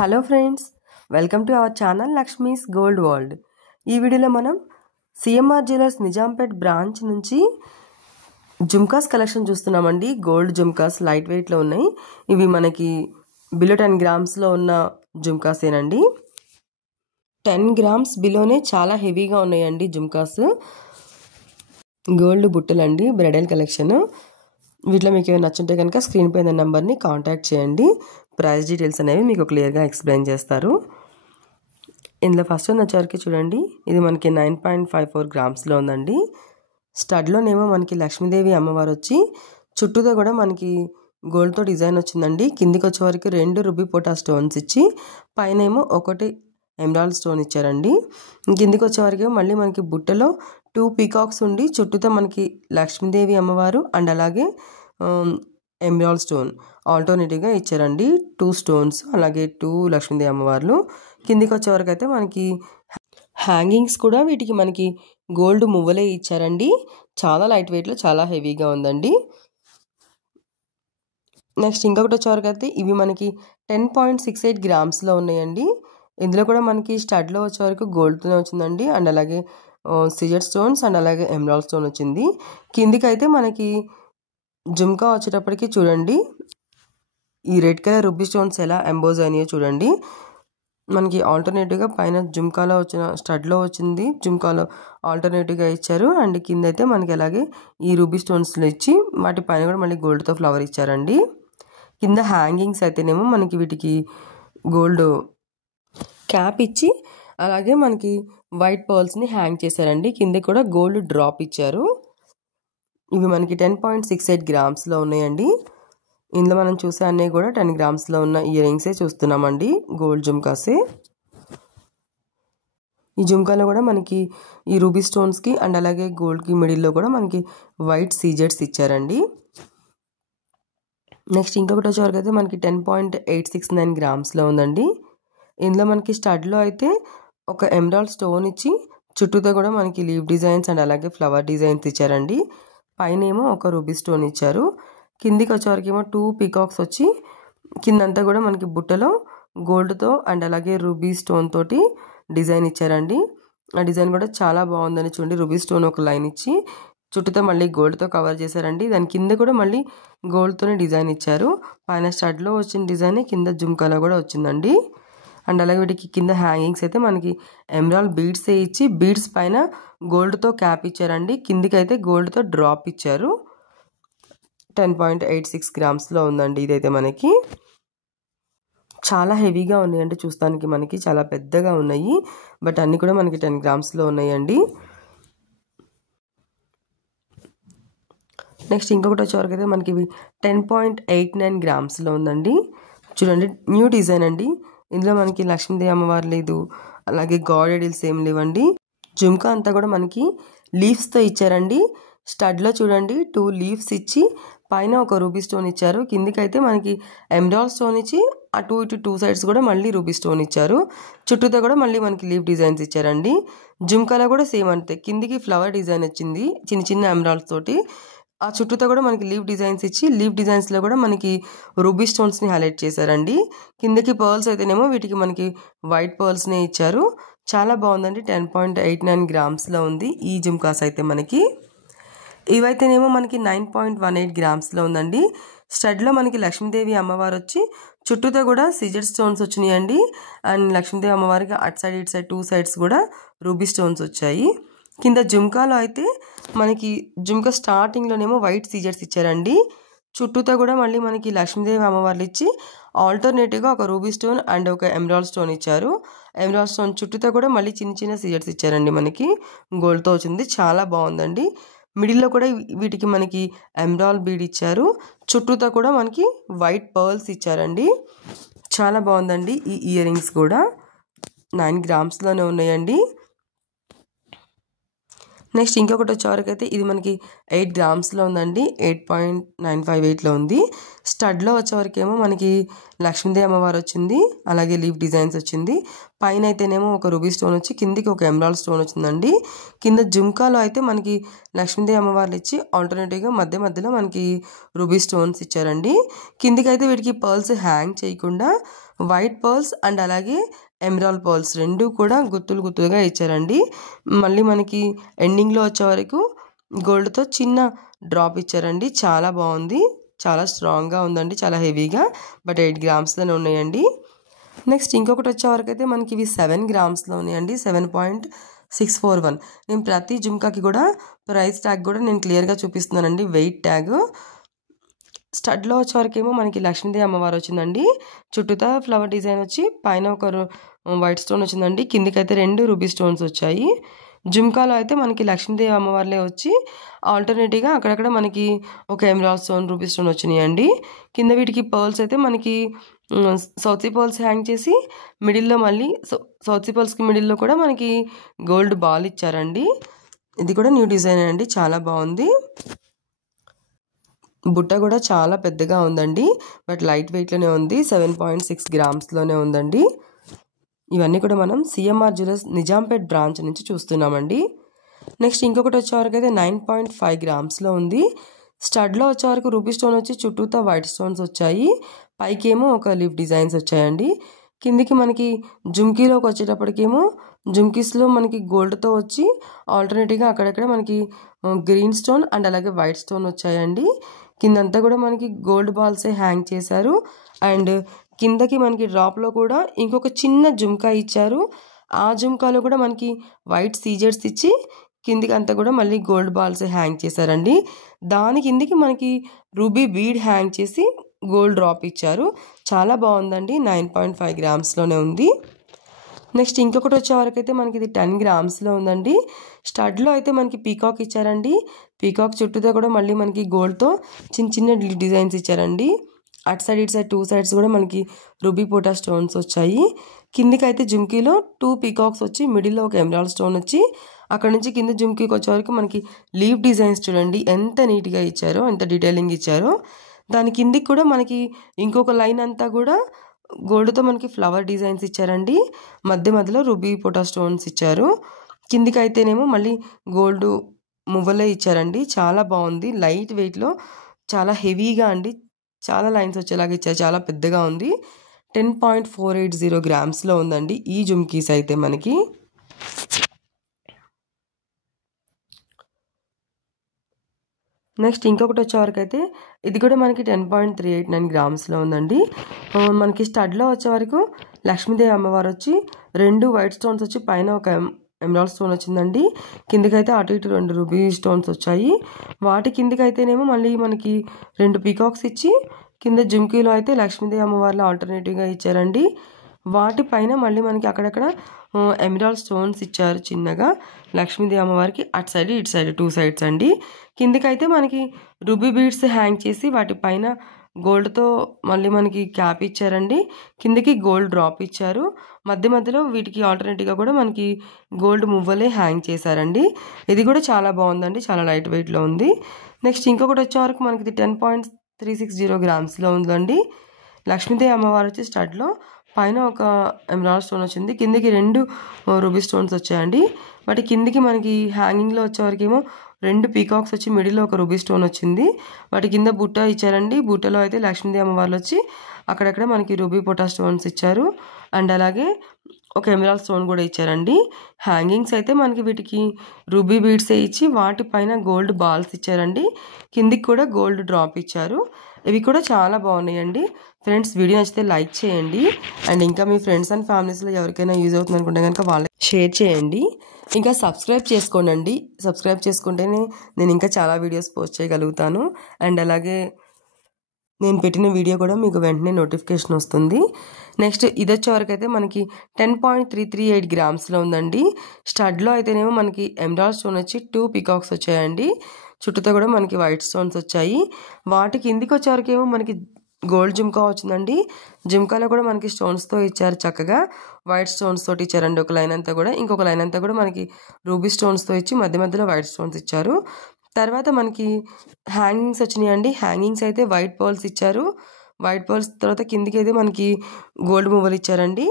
Hello friends, welcome to our channel Lakshmi's Gold world. ఈ వీడియోలో మనం సిఎంఆర్ జ్యువెలర్స్ నిజాంపేట్ బ్రాంచ్ నుంచి జుమ్కాస్ కలెక్షన్ చూస్తున్నామండి. గోల్డ్ జుమ్కాస్ లైట్ వెయిట్లో ఉన్నాయి. ఇవి మనకి బిలో 10 గ్రామ్స్లో ఉన్న జుమ్కాసేనండి. 10 గ్రామ్స్ బిలోనే చాలా హెవీగా ఉన్నాయండి జుమ్కాస్. గోల్డ్ బుట్టలండి, బ్రైడల్ కలెక్షన్. వీటిలో మీకు ఏమైనా నచ్చుంటే కనుక స్క్రీన్ పైన నెంబర్ని కాంటాక్ట్ చేయండి. ప్రైస్ డీటెయిల్స్ అనేవి మీకు క్లియర్గా ఎక్స్ప్లెయిన్ చేస్తారు. ఇందులో ఫస్ట్ వచ్చేవరకు చూడండి, ఇది మనకి 9.54 గ్రామ్స్లో ఉందండి. స్టడ్లోనేమో మనకి లక్ష్మీదేవి అమ్మవారు వచ్చి చుట్టూతో కూడా మనకి గోల్డ్తో డిజైన్ వచ్చిందండి. కిందికి వచ్చేవరకు 2 రుబీ పోటా స్టోన్స్ ఇచ్చి పైన ఏమో ఒకటి ఎమరాల్డ్ స్టోన్ ఇచ్చారండి. కిందికి వచ్చేవరకు మళ్ళీ మనకి బుట్టలో 2 పీకాక్స్ ఉండి చుట్టూతో మనకి లక్ష్మీదేవి అమ్మవారు అండ్ అలాగే ఎమరాల్డ్ స్టోన్ ఆల్టర్నేటివ్గా ఇచ్చారండి. 2 స్టోన్స్ అలాగే 2 లక్ష్మీదేవి అమ్మవార్లు. కిందికి వచ్చేవరకు అయితే మనకి హ్యాంగింగ్స్ కూడా వీటికి మనకి గోల్డ్ మువ్వలే ఇచ్చారండి. చాలా లైట్ వెయిట్లో చాలా హెవీగా ఉందండి. నెక్స్ట్ ఇంకొకటి వచ్చేవరకు అయితే ఇవి మనకి 10.68 గ్రామ్స్లో ఉన్నాయండి. ఇందులో కూడా మనకి స్టడ్లో వచ్చేవరకు గోల్డ్తోనే వచ్చిందండి అండ్ అలాగే సిజర్ స్టోన్స్ అండ్ అలాగే ఎమరాల్డ్ స్టోన్ వచ్చింది. కిందికి అయితే మనకి జుమ్కా వచ్చేటప్పటికి చూడండి, ఈ రెడ్ కలర్ రుబ్బీ స్టోన్స్ ఎలా ఎంబోజ్ అయినాయో చూడండి. మనకి ఆల్టర్నేటివ్గా పైన జుమ్కాలో వచ్చిన స్టడ్లో వచ్చింది, జుమ్కాలో ఆల్టర్నేటివ్గా ఇచ్చారు. అండ్ కింద అయితే మనకి అలాగే ఈ రూబీ స్టోన్స్లో ఇచ్చి వాటి పైన కూడా మళ్ళీ గోల్డ్తో ఫ్లవర్ ఇచ్చారండి. కింద హ్యాంగింగ్స్ అయితేనేమో మనకి వీటికి గోల్డ్ క్యాప్ ఇచ్చి అలాగే మనకి వైట్ పర్ల్స్ని హ్యాంగ్ చేశారండి. కింద కూడా గోల్డ్ డ్రాప్ ఇచ్చారు. ఇవి మనకి 10.68 గ్రామ్స్లో ఉన్నాయండి. ఇందులో మనం చూసే అన్నీ కూడా 10 గ్రామ్స్లో ఉన్న ఇయర్ రింగ్సే చూస్తున్నామండి, గోల్డ్ జుమ్కాసే. ఈ జుమ్కాలో కూడా మనకి ఈ రూబీ స్టోన్స్కి అండ్ అలాగే గోల్డ్కి మిడిల్లో కూడా మనకి వైట్ సీజెట్స్ ఇచ్చారండి. నెక్స్ట్ ఇంకొకటి వచ్చేవరకు అయితే మనకి 10.869 గ్రామ్స్లో ఉందండి. ఇందులో మనకి స్టడ్లో అయితే ఒక ఎమరాల్డ్ స్టోన్ ఇచ్చి చుట్టూతో కూడా మనకి లీవ్ డిజైన్స్ అండ్ అలాగే ఫ్లవర్ డిజైన్స్ ఇచ్చారండి. పైన ఏమో ఒక రూబీ స్టోన్ ఇచ్చారు. కిందికి వచ్చేవరకు ఏమో 2 పీకాక్స్ వచ్చి కిందంతా కూడా మనకి బుట్టలో గోల్డ్తో అండ్ అలాగే రూబీ స్టోన్ తోటి డిజైన్ ఇచ్చారండి. ఆ డిజైన్ కూడా చాలా బాగుందని చూడండి. రూబీ స్టోన్ ఒక లైన్ ఇచ్చి చుట్టూతో మళ్ళీ గోల్డ్తో కవర్ చేశారండి. దాని కింద కూడా మళ్ళీ గోల్డ్తోనే డిజైన్ ఇచ్చారు. పైన స్టడ్లో వచ్చిన డిజైన్ కింద జుమ్కాలో కూడా వచ్చిందండి. అండ్ అలాగే వీటికి కింద హ్యాంగింగ్స్ అయితే మనకి ఎమరాల్డ్ బీడ్సే ఇచ్చి బీడ్స్ పైన గోల్డ్తో క్యాప్ ఇచ్చారండి. కిందికి అయితే గోల్డ్తో డ్రాప్ ఇచ్చారు. 10.86 గ్రామ్స్లో ఉందండి. ఇదైతే మనకి చాలా హెవీగా ఉన్నాయండి. చూస్తానికి మనకి చాలా పెద్దగా ఉన్నాయి, బట్ అన్నీ కూడా మనకి 10 గ్రామ్స్లో ఉన్నాయండి. నెక్స్ట్ ఇంకొకటి వచ్చేవరకు అయితే మనకి 10.89 గ్రామ్స్లో ఉందండి. చూడండి, న్యూ డిజైన్ అండి. ఇందులో మనకి లక్ష్మీదేవి అమ్మవారు లేదు, అలాగే గాడ్ ఐడిల్స్ ఏం లేవండి. జుమ్కా అంతా కూడా మనకి లీవ్స్తో ఇచ్చారండి. స్టడ్లో చూడండి 2 లీవ్స్ ఇచ్చి పైన ఒక రూబీ స్టోన్ ఇచ్చారు. కిందికి అయితే మనకి ఎమరాల్డ్ స్టోన్ ఇచ్చి అటు ఇటు 2 సైడ్స్ కూడా మళ్ళీ రూబీ స్టోన్ ఇచ్చారు. చుట్టూతో కూడా మళ్ళీ మనకి లీవ్ డిజైన్స్ ఇచ్చారండి. జుమ్కాలో కూడా సేమ్ అంతే, కిందికి ఫ్లవర్ డిజైన్ వచ్చింది చిన్న చిన్న ఎమరాల్డ్స్ తోటి. ఆ చుట్టూతో కూడా మనకి లీవ్ డిజైన్స్ ఇచ్చి లీవ్ డిజైన్స్లో కూడా మనకి రూబీ స్టోన్స్ని హైలైట్ చేశారండి. కిందకి పర్ల్స్ అయితేనేమో వీటికి మనకి వైట్ పర్ల్స్నే ఇచ్చారు. చాలా బాగుందండి. 10.89 గ్రామ్స్లో ఉంది ఈ జుమ్కాస్ అయితే మనకి. ఇవైతేనేమో మనకి 9.18 గ్రామ్స్లో ఉందండి. స్టడ్లో మనకి లక్ష్మీదేవి అమ్మవారు వచ్చి చుట్టూతో కూడా సిజర్ స్టోన్స్ వచ్చినాయండి. అండ్ లక్ష్మీదేవి అమ్మవారికి అటు సైడ్ ఇటు సైడ్ 2 సైడ్స్ కూడా రూబీ స్టోన్స్ వచ్చాయి. కింద జుమ్కాలో అయితే మనకి జుమ్కా స్టార్టింగ్లోనేమో వైట్ సీజర్స్ ఇచ్చారండి. చుట్టూతో కూడా మళ్ళీ మనకి లక్ష్మీదేవి అమ్మవార్లు ఇచ్చి ఆల్టర్నేటివ్గా ఒక రూబీ స్టోన్ అండ్ ఒక ఎమరాల్డ్ స్టోన్ ఇచ్చారు. ఎమరాల్డ్ స్టోన్ చుట్టూతో కూడా మళ్ళీ చిన్న చిన్న సీజర్స్ ఇచ్చారండి. మనకి గోల్డ్తో వచ్చింది, చాలా బాగుందండి. మిడిల్లో కూడా వీటికి మనకి ఎమరాల్డ్ బీడ్ ఇచ్చారు. చుట్టూతో కూడా మనకి వైట్ పర్ల్స్ ఇచ్చారండి. చాలా బాగుందండి. ఈ ఇయర్ రింగ్స్ కూడా 9 గ్రామ్స్లోనే ఉన్నాయండి. నెక్స్ట్ ఇంకొకటి వచ్చేవరకు అయితే ఇది మనకి 8 గ్రామ్స్లో ఉందండి. 8.958లో ఉంది. స్టడ్లో వచ్చేవరకు ఏమో మనకి లక్ష్మీదేవి అమ్మవారు వచ్చింది, అలాగే లీవ్ డిజైన్స్ వచ్చింది. పైన అయితేనేమో ఒక రూబీ స్టోన్ వచ్చి కిందికి ఒక ఎమరాల్డ్ స్టోన్ వచ్చిందండి. కింద జుమ్కాలో అయితే మనకి లక్ష్మీదేవి అమ్మవార్లు ఇచ్చి ఆల్టర్నేటివ్గా మధ్యలో మనకి రూబీ స్టోన్స్ ఇచ్చారండి. కిందికి అయితే వీటికి పర్ల్స్ హ్యాంగ్ చేయకుండా వైట్ పర్ల్స్ అండ్ అలాగే ఎమరాల్డ్ పర్ల్స్ రెండు కూడా గుత్తులు గుత్తులుగా ఇచ్చారండి. మళ్ళీ మనకి ఎండింగ్లో వచ్చే వరకు గోల్డ్తో చిన్న డ్రాప్ ఇచ్చారండి. చాలా బాగుంది, చాలా స్ట్రాంగ్గా ఉందండి, చాలా హెవీగా. బట్ 8 గ్రామ్స్లోనే ఉన్నాయండి. నెక్స్ట్ ఇంకొకటి వచ్చే వరకు అయితే మనకి ఇవి 7 గ్రామ్స్లో ఉన్నాయండి. 7.641. నేను ప్రతి జుమ్కాకి కూడా ప్రైస్ ట్యాగ్ కూడా నేను క్లియర్గా చూపిస్తున్నానండి, వెయిట్ ట్యాగ్. స్టడ్లో వచ్చేవరకేమో మనకి లక్ష్మీదేవి అమ్మవారు వచ్చిందండి. చుట్టూతా ఫ్లవర్ డిజైన్ వచ్చి పైన ఒక వైట్ స్టోన్ వచ్చిందండి. కిందికైతే 2 రూబీ స్టోన్స్ వచ్చాయి. జుమ్కాలో అయితే మనకి లక్ష్మీదేవి అమ్మవార్లే వచ్చి ఆల్టర్నేటివ్గా అక్కడక్కడ మనకి ఒక ఎమరాల్డ్ స్టోన్, రూబీ స్టోన్ వచ్చినాయండి. కింద వీటికి పర్ల్స్ అయితే మనకి సౌత్ సీ పర్ల్స్ హ్యాంగ్ చేసి మిడిల్లో మళ్ళీ సౌత్ సీ పర్ల్స్కి మిడిల్లో కూడా మనకి గోల్డ్ బాల్ ఇచ్చారండి. ఇది కూడా న్యూ డిజైన్ అండి, చాలా బాగుంది. బుట్ట కూడా చాలా పెద్దగా ఉందండి, బట్ లైట్ వెయిట్లోనే ఉంది. 7.6 గ్రామ్స్లోనే ఉందండి. ఇవన్నీ కూడా మనం సిఎంఆర్ జ్యువెలర్స్ నిజాంపేట్ బ్రాంచ్ నుంచి చూస్తున్నామండి. నెక్స్ట్ ఇంకొకటి వచ్చేవరకు అయితే 9.5 గ్రామ్స్లో ఉంది. స్టడ్లో వచ్చేవరకు రూబీ స్టోన్ వచ్చి చుట్టూతా వైట్ స్టోన్స్ వచ్చాయి. పైకేమో ఒక లీఫ్ డిజైన్స్ వచ్చాయండి. కిందికి మనకి జుమ్కీలోకి వచ్చేటప్పటికేమో జుమ్కీస్లో మనకి గోల్డ్తో వచ్చి ఆల్టర్నేటివ్గా అక్కడక్కడ మనకి గ్రీన్ స్టోన్ అండ్ అలాగే వైట్ స్టోన్ వచ్చాయండి. కిందంతా కూడా మనకి గోల్డ్ బాల్సే హ్యాంగ్ చేశారు. అండ్ కిందకి మనకి డ్రాప్లో కూడా ఇంకొక చిన్న జుమ్కా ఇచ్చారు. ఆ జుమ్కాలో కూడా మనకి వైట్ సీజెడ్స్ ఇచ్చి కిందికి అంతా కూడా మళ్ళీ గోల్డ్ బాల్సే హ్యాంగ్ చేశారండి. దాని కిందికి మనకి రూబీ బీడ్ హ్యాంగ్ చేసి గోల్డ్ డ్రాప్ ఇచ్చారు. చాలా బాగుందండి. 9.5 గ్రామ్స్లోనే ఉంది. నెక్స్ట్ ఇంకొకటి వచ్చేవరకు అయితే మనకి ఇది 10 గ్రామ్స్లో ఉందండి. స్టడ్లో అయితే మనకి పీకాక్ ఇచ్చారండి. పీకాక్ చుట్టూతో కూడా మళ్ళీ మనకి గోల్డ్తో చిన్న చిన్న డిజైన్స్ ఇచ్చారండి. అటు సైడ్ ఇటు సైడ్ 2 సైడ్స్ కూడా మనకి రూబీ పోటా స్టోన్స్ వచ్చాయి. కిందికి అయితే జుమ్కీలో 2 పీకాక్స్ వచ్చి మిడిల్లో ఒక ఎమరాల్డ్ స్టోన్ వచ్చి అక్కడ నుంచి కింద జుమ్కీకి వచ్చే వరకు మనకి లీవ్ డిజైన్స్ చూడండి ఎంత నీట్గా ఇచ్చారో, ఎంత డీటెయిలింగ్ ఇచ్చారో. దాని కిందికి కూడా మనకి ఇంకొక లైన్ అంతా కూడా గోల్డ్తో మనకి ఫ్లవర్ డిజైన్స్ ఇచ్చారండి. మధ్య మధ్యలో రూబీ పోటా స్టోన్స్ ఇచ్చారు. కిందికి అయితేనేమో మళ్ళీ గోల్డ్ మువ్వలే ఇచ్చారండి. చాలా బాగుంది, లైట్ వెయిట్లో చాలా హెవీగా అండి, చాలా లైన్స్ వచ్చేలాగా ఇచ్చారు. చాలా పెద్దగా ఉంది. 10.480 గ్రామ్స్లో ఉందండి ఈ జుమ్కీస్ అయితే మనకి. నెక్స్ట్ ఇంకొకటి వచ్చేవరకు అయితే ఇది కూడా మనకి 10.389 గ్రామ్స్లో ఉందండి. మనకి స్టడ్లో వచ్చేవరకు లక్ష్మీదేవి అమ్మవారు వచ్చి 2 వైట్ స్టోన్స్ వచ్చి పైన ఒక ఎమరాల్డ్ స్టోన్ వచ్చిందండి. కిందకైతే అటు ఇటు 2 రూబీ స్టోన్స్ వచ్చాయి. వాటి కిందకైతేనేమో మళ్ళీ మనకి 2 పీకాక్స్ ఇచ్చి కింద జుమ్కీలో అయితే లక్ష్మీదేవి అమ్మవారిలో ఆల్టర్నేటివ్గా ఇచ్చారండి. వాటిపైన మళ్ళీ మనకి అక్కడక్కడ ఎమరాల్డ్ స్టోన్స్ ఇచ్చారు చిన్నగా లక్ష్మీదేవి అమ్మవారికి. అటు సైడ్ ఇటు సైడ్ 2 సైడ్స్ అండి. కిందకైతే మనకి రూబీ బీడ్స్ హ్యాంగ్ చేసి వాటిపైన గోల్డ్తో మళ్ళీ మనకి క్యాప్ ఇచ్చారండి. కిందకి గోల్డ్ డ్రాప్ ఇచ్చారు. మధ్య మధ్యలో వీటికి ఆల్టర్నేటివ్గా కూడా మనకి గోల్డ్ మువ్వలే హ్యాంగ్ చేశారండి. ఇది కూడా చాలా బాగుందండి, చాలా లైట్ వెయిట్లో ఉంది. నెక్స్ట్ ఇంకొకటి వచ్చేవరకు మనకి ఇది 10.360 గ్రామ్స్లో ఉందండి. లక్ష్మీదేవి అమ్మవారు వచ్చి స్టడ్లో పైన ఒక ఎమరాల్డ్ స్టోన్ వచ్చింది. కిందికి 2 రూబీ స్టోన్స్ వచ్చాయండి. వాటి కిందికి మనకి హ్యాంగింగ్లో వచ్చేవరకేమో 2 పీకాక్స్ వచ్చి మిడిల్లో ఒక రూబీ స్టోన్ వచ్చింది. వాటి కింద బుట్ట ఇచ్చారండి. బుట్టలో అయితే లక్ష్మీదేవి అమ్మవార్లు వచ్చి అక్కడక్కడ మనకి రూబీ పోటా స్టోన్స్ ఇచ్చారు. అండ్ అలాగే ఒక ఎమరాల్డ్ స్టోన్ కూడా ఇచ్చారండి. హ్యాంగింగ్స్ అయితే మనకి వీటికి రూబీ బీడ్సే ఇచ్చి వాటిపైన గోల్డ్ బాల్స్ ఇచ్చారండి. కిందికి కూడా గోల్డ్ డ్రాప్ ఇచ్చారు. ఇవి కూడా చాలా బాగున్నాయండి. ఫ్రెండ్స్, వీడియో నచ్చితే లైక్ చేయండి. అండ్ ఇంకా మీ ఫ్రెండ్స్ అండ్ ఫ్యామిలీస్లో ఎవరికైనా యూజ్ అవుతుంది అనుకుంటే కనుక వాళ్ళకి షేర్ చేయండి. ఇంకా సబ్స్క్రైబ్ చేసుకోండి. సబ్స్క్రైబ్ చేసుకుంటేనే నేను ఇంకా చాలా వీడియోస్ పోస్ట్ చేయగలుగుతాను. అండ్ అలాగే నేను పెట్టిన వీడియో కూడా మీకు వెంటనే నోటిఫికేషన్ వస్తుంది. నెక్స్ట్ ఇది వచ్చేవరకు అయితే మనకి 10.338 గ్రామ్స్లో ఉందండి. స్టడ్లో అయితేనేమో మనకి ఎమరాల్డ్ స్టోన్ వచ్చి 2 పీకాక్స్ వచ్చాయండి. చుట్టూతో కూడా మనకి వైట్ స్టోన్స్ వచ్చాయి. వాటి కిందికి వచ్చేవరకేమో మనకి గోల్డ్ జుమ్కా వచ్చిందండి. జుమ్కాలో కూడా మనకి స్టోన్స్తో ఇచ్చారు, చక్కగా వైట్ స్టోన్స్ తోటి ఇచ్చారండి ఒక లైన్ అంతా కూడా. ఇంకొక లైన్ అంతా కూడా మనకి రూబీ స్టోన్స్తో ఇచ్చి మధ్య మధ్యలో వైట్ స్టోన్స్ ఇచ్చారు. తర్వాత మనకి హ్యాంగింగ్స్ వచ్చినాయండి. హ్యాంగింగ్స్ అయితే వైట్ పర్ల్స్ ఇచ్చారు. వైట్ పర్ల్స్ తర్వాత కిందికి అయితే మనకి గోల్డ్ మువ్వలు ఇచ్చారండి.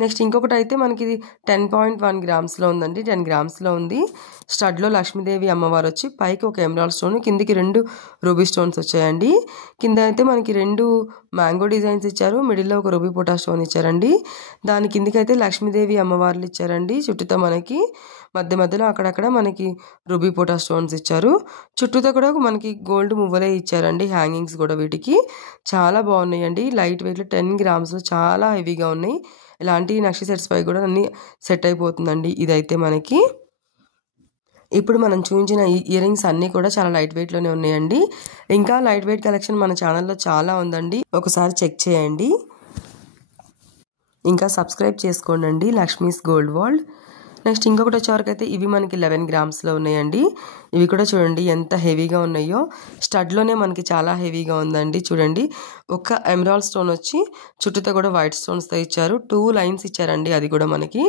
నెక్స్ట్ ఇంకొకటి అయితే మనకి ఇది 10.1 గ్రామ్స్లో ఉందండి, 10 గ్రామ్స్లో ఉంది. స్టడ్లో లక్ష్మీదేవి అమ్మవారు వచ్చి పైకి ఒక ఎమరాల్డ్ స్టోన్, కిందికి 2 రూబీ స్టోన్స్ వచ్చాయండి. కింద అయితే మనకి 2 మ్యాంగో డిజైన్స్ ఇచ్చారు, మిడిల్లో ఒక రూబీ పోటా స్టోన్ ఇచ్చారండి. దాని కిందికి అయితే లక్ష్మీదేవి అమ్మవార్లు ఇచ్చారండి. చుట్టూతో మనకి మధ్య మధ్యలో అక్కడక్కడ మనకి రూబీ పోటా స్టోన్స్ ఇచ్చారు. చుట్టూతో కూడా మనకి గోల్డ్ మువ్వలే ఇచ్చారండి, హ్యాంగింగ్స్ కూడా వీటికి చాలా బాగున్నాయండి. లైట్ వెయిట్లో 10 గ్రామ్స్లో చాలా హెవీగా ఉన్నాయి. ఇలాంటి నక్షి సెట్స్ పై కూడా అన్ని సెట్ అయిపోతుందండి. ఇదైతే మనకి ఇప్పుడు మనం చూపించిన ఇయర్ రింగ్స్ అన్నీ కూడా చాలా లైట్ వెయిట్లోనే ఉన్నాయండి. ఇంకా లైట్ వెయిట్ కలెక్షన్ మన ఛానల్లో చాలా ఉందండి, ఒకసారి చెక్ చేయండి. ఇంకా సబ్స్క్రైబ్ చేసుకోండి లక్ష్మీస్ గోల్డ్ వరల్డ్. నెక్స్ట్ ఇంకొకటి వచ్చేవరకు అయితే ఇవి మనకి 11 గ్రామ్స్లో ఉన్నాయండి. ఇవి కూడా చూడండి ఎంత హెవీగా ఉన్నాయో. స్టడ్లోనే మనకి చాలా హెవీగా ఉందండి. చూడండి ఒక ఎమరాల్డ్ స్టోన్ వచ్చి చుట్టూతో కూడా వైట్ స్టోన్స్తో ఇచ్చారు. 2 లైన్స్ ఇచ్చారండి. అది కూడా మనకి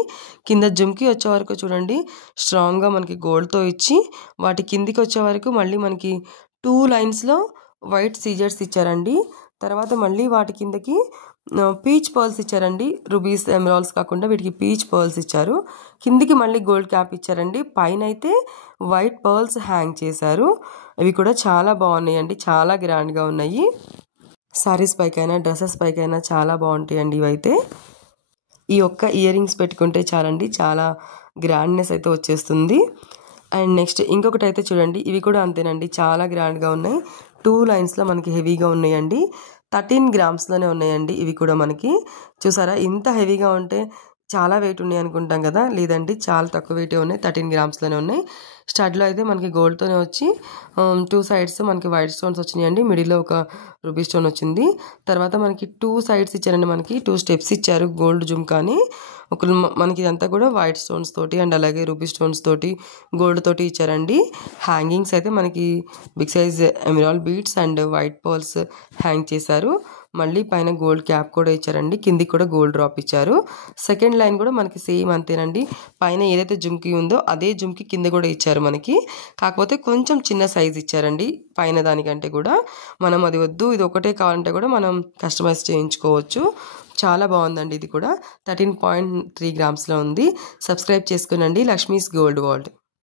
కింద జుమ్కి వచ్చే వరకు చూడండి స్ట్రాంగ్గా మనకి గోల్డ్తో ఇచ్చి, వాటి కిందికి వచ్చే వరకు మళ్ళీ మనకి 2 లైన్స్లో వైట్ సీజర్స్ ఇచ్చారండి. తర్వాత మళ్ళీ వాటి కిందకి పీచ్ పర్ల్స్ ఇచ్చారండి. రూబీస్ ఎమరాల్డ్స్ కాకుండా వీటికి పీచ్ పర్ల్స్ ఇచ్చారు. కిందికి మళ్ళీ గోల్డ్ క్యాప్ ఇచ్చారండి. పైన అయితే వైట్ పర్ల్స్ హ్యాంగ్ చేశారు. ఇవి కూడా చాలా బాగున్నాయండి, చాలా గ్రాండ్గా ఉన్నాయి. సారీస్ పైకైనా డ్రెస్సెస్ పైకైనా చాలా బాగుంటాయండి ఇవైతే. ఈ ఒక్క ఇయర్ రింగ్స్ పెట్టుకుంటే చాలండి, చాలా గ్రాండ్నెస్ అయితే వచ్చేస్తుంది. అండ్ నెక్స్ట్ ఇంకొకటి అయితే చూడండి, ఇవి కూడా అంతేనండి, చాలా గ్రాండ్గా ఉన్నాయి. 2 లైన్స్లో మనకి హెవీగా ఉన్నాయండి. 13 గ్రామ్స్లోనే ఉన్నాయండి. ఇవి కూడా మనకి చూసారా ఇంత హెవీగా ఉంటే చాలా వెయిట్ ఉన్నాయి అనుకుంటాం కదా, లేదండి చాలా తక్కువ వెయిటే ఉన్నాయి, 13 గ్రామ్స్లోనే ఉన్నాయి. స్టడ్లో అయితే మనకి గోల్డ్తోనే వచ్చి 2 సైడ్స్ మనకి వైట్ స్టోన్స్ వచ్చినాయండి, మిడిల్లో ఒక రూబీ స్టోన్ వచ్చింది. తర్వాత మనకి 2 సైడ్స్ ఇచ్చారండి, మనకి 2 స్టెప్స్ ఇచ్చారు గోల్డ్ జుమ్కాని. ఒక మనకి ఇదంతా కూడా వైట్ స్టోన్స్ తోటి అండ్ అలాగే రూబీ స్టోన్స్ తోటి గోల్డ్ తోటి ఇచ్చారండి. హ్యాంగింగ్స్ అయితే మనకి big size emerald beads and white pearls hang చేశారు. మళ్ళీ పైన గోల్డ్ క్యాప్ కూడా ఇచ్చారండి, కిందికి కూడా గోల్డ్ డ్రాప్ ఇచ్చారు. సెకండ్ లైన్ కూడా మనకి సేమ్ అంతేనండి, పైన ఏదైతే జుమ్కి ఉందో అదే జుమ్కి కింద కూడా ఇచ్చారు మనకి. కాకపోతే కొంచెం చిన్న సైజ్ ఇచ్చారండి పైన దానికంటే కూడా. మనం అది వద్దు ఇది ఒకటే కావాలంటే కూడా మనం కస్టమైజ్ చేయించుకోవచ్చు. చాలా బాగుందండి. ఇది కూడా 13.3 గ్రామ్స్లో ఉంది. సబ్స్క్రైబ్ చేసుకునండి లక్ష్మీస్ గోల్డ్ వరల్డ్.